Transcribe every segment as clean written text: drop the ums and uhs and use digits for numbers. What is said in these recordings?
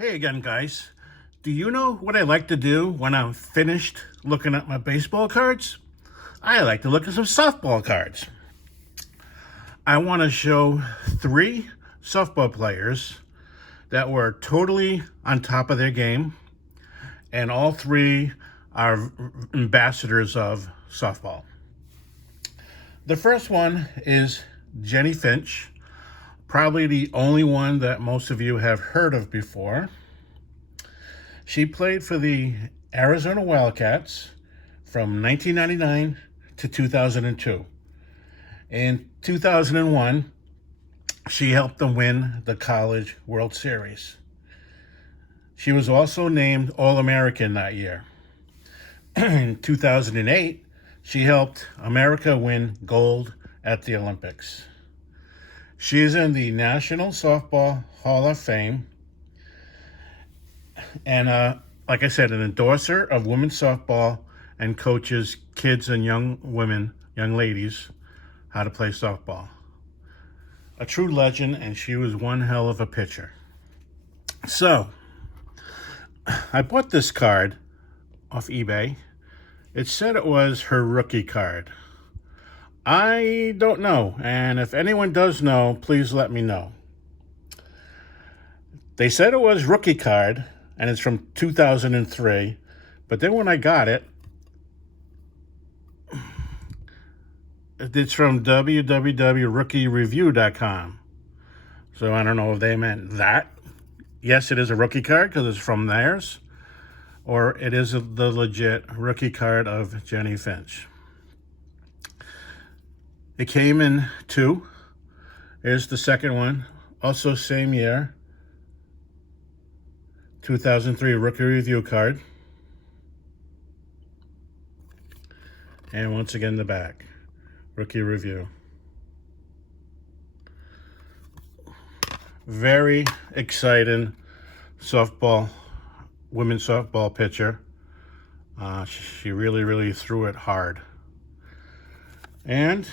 Hey again, guys. Do you know what I like to do when I'm finished looking at my baseball cards? I like to look at some softball cards. I want to show 3 softball players that were totally on top of their game, and all 3 are ambassadors of softball. The first one is Jenny Finch, probably the only one that most of you have heard of before. She played for the Arizona Wildcats from 1999 to 2002. In 2001, she helped them win the College World Series. She was also named All-American that year. In 2008, she helped America win gold at the Olympics. She is in the National Softball Hall of Fame and, like I said, an endorser of women's softball and coaches kids and young ladies, how to play softball. A true legend, and she was one hell of a pitcher. So, I bought this card off eBay. It said it was her rookie card. I don't know, and if anyone does know, please let me know. They said it was rookie card, and it's from 2003, but then when I got it, it's from www.rookiereview.com. So I don't know if they meant that. Yes, it is a rookie card because it's from theirs, or it is the legit rookie card of Jenny Finch. It came in 2. Here's the second one, also same year, 2003 Rookie Review card. And once again, the back, Rookie Review. Very exciting women's softball pitcher. She really threw it hard. And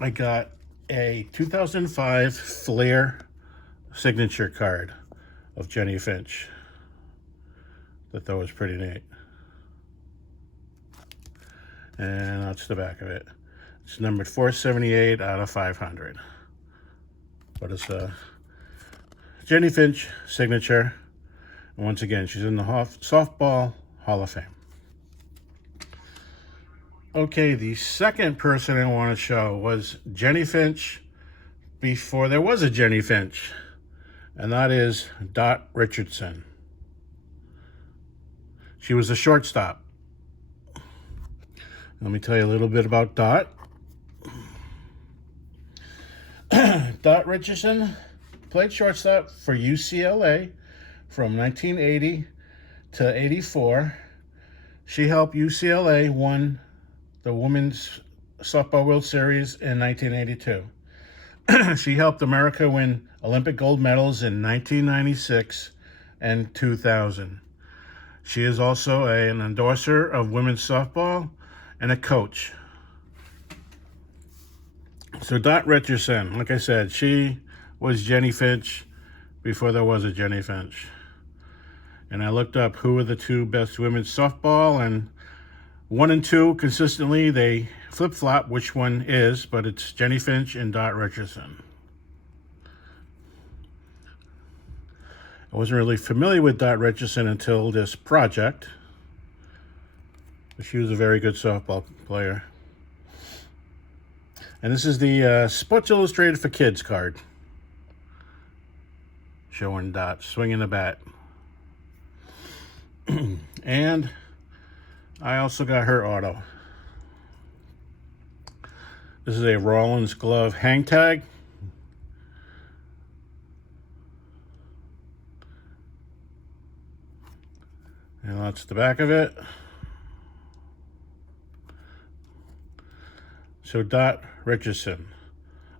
I got a 2005 Flair signature card of Jenny Finch. That was pretty neat. And that's the back of it. It's numbered 478 out of 500. But it's a Jenny Finch signature. And once again, she's in the Softball Hall of Fame. Okay, the second person I want to show was Jenny Finch before there was a Jenny Finch. And that is Dot Richardson. She was a shortstop. Let me tell you a little bit about Dot. Dot Richardson played shortstop for UCLA from 1980 to 84. She helped UCLA win the Women's Softball World Series in 1982. She helped America win Olympic gold medals in 1996 and 2000. She is also an endorser of women's softball and a coach. So Dot Richardson, like I said, she was Jenny Finch before there was a Jenny Finch. And I looked up who are the 2 best women's softball, and 1 and 2 consistently, they flip-flop which one is, but it's Jenny Finch and Dot Richardson. I wasn't really familiar with Dot Richardson until this project, but she was a very good softball player. And this is the Sports Illustrated for Kids card, showing Dot swinging the bat. And I also got her auto. This is a Rollins glove hang tag. And that's the back of it. So Dot Richardson,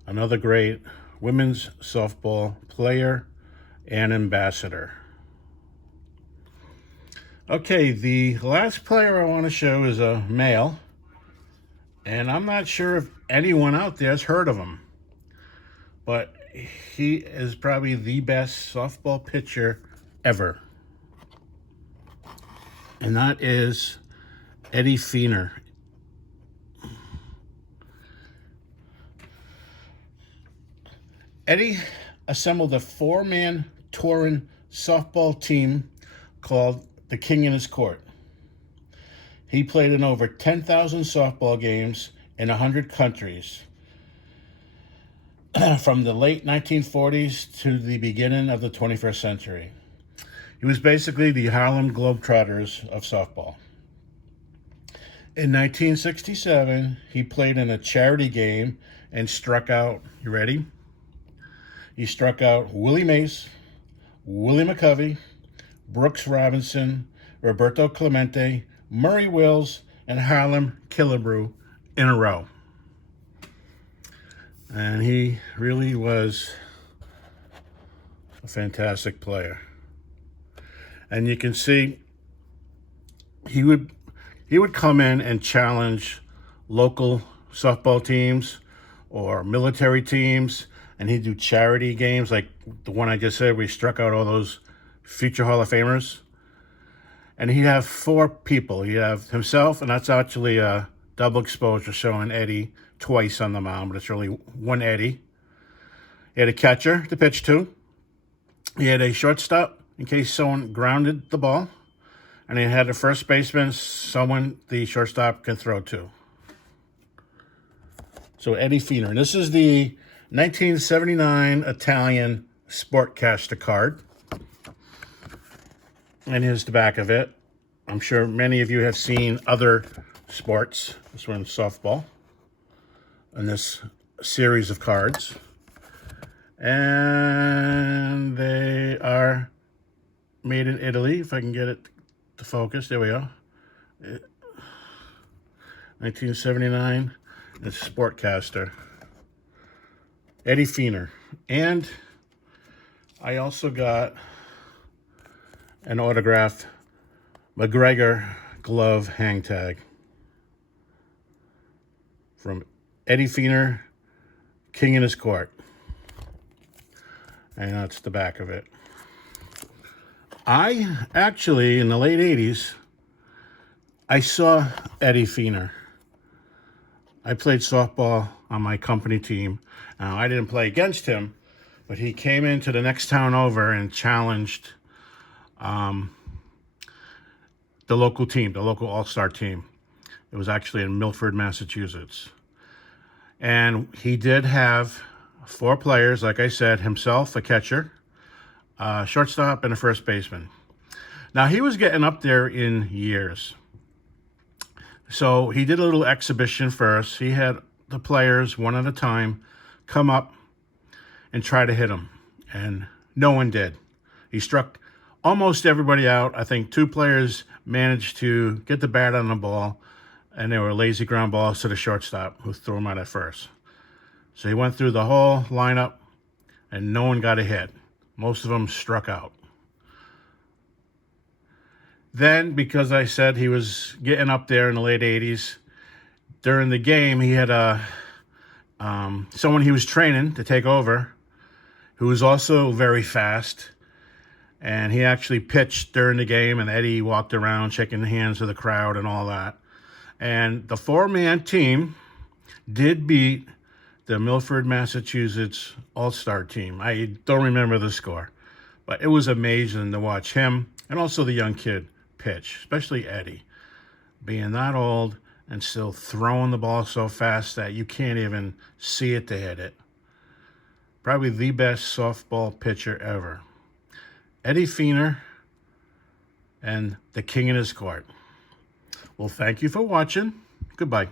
another great women's softball player and ambassador. Okay, the last player I want to show is a male, and I'm not sure if anyone out there has heard of him, but he is probably the best softball pitcher ever. And that is Eddie Feiner. Eddie assembled a 4-man touring softball team called the King in His Court. He played in over 10,000 softball games in 100 countries from the late 1940s to the beginning of the 21st century. He was basically the Harlem Globetrotters of softball. In 1967, he played in a charity game and struck out, you ready? He struck out Willie Mays, Willie McCovey, Brooks Robinson, Roberto Clemente, Murray Wills, and Harlem Killebrew in a row. And he really was a fantastic player. And you can see he would come in and challenge local softball teams or military teams, and he'd do charity games like the one I just said where he struck out all those future Hall of Famers. And he'd have 4 people. He'd have himself, and that's actually a double exposure showing Eddie twice on the mound, but it's really one Eddie. He had a catcher to pitch to. He had a shortstop in case someone grounded the ball. And he had a first baseman, someone the shortstop can throw to. So Eddie Feiner. And this is the 1979 Italian Sportcaster card. And here's the back of it. I'm sure many of you have seen other sports. This one's softball. And this series of cards. And they are made in Italy, if I can get it to focus. There we go. 1979. It's Sportcaster. Eddie Feiner. And I also got an autographed McGregor glove hang tag from Eddie Feiner, King in His Court. And that's the back of it. I actually, in the late 80s, I saw Eddie Feiner. I played softball on my company team. Now, I didn't play against him, but he came into the next town over and challenged the local team, the local all-star team. It was actually in Milford, Massachusetts. And he did have 4 players, like I said, himself, a catcher, a shortstop, and a first baseman. Now, he was getting up there in years. So he did a little exhibition first. He had the players, one at a time, come up and try to hit him. And no one did. He struck almost everybody out. I think 2 players managed to get the bat on the ball, and they were lazy ground balls to the shortstop, who threw him out at first. So he went through the whole lineup, and no one got a hit. Most of them struck out. Then, because I said he was getting up there in the late 80s, during the game, he had someone he was training to take over, who was also very fast. And he actually pitched during the game, and Eddie walked around shaking hands with the crowd and all that. And the 4-man team did beat the Milford, Massachusetts All-Star team. I don't remember the score, but it was amazing to watch him and also the young kid pitch, especially Eddie, being that old and still throwing the ball so fast that you can't even see it to hit it. Probably the best softball pitcher ever. Eddie Feiner and the King in His Court. Well, thank you for watching. Goodbye.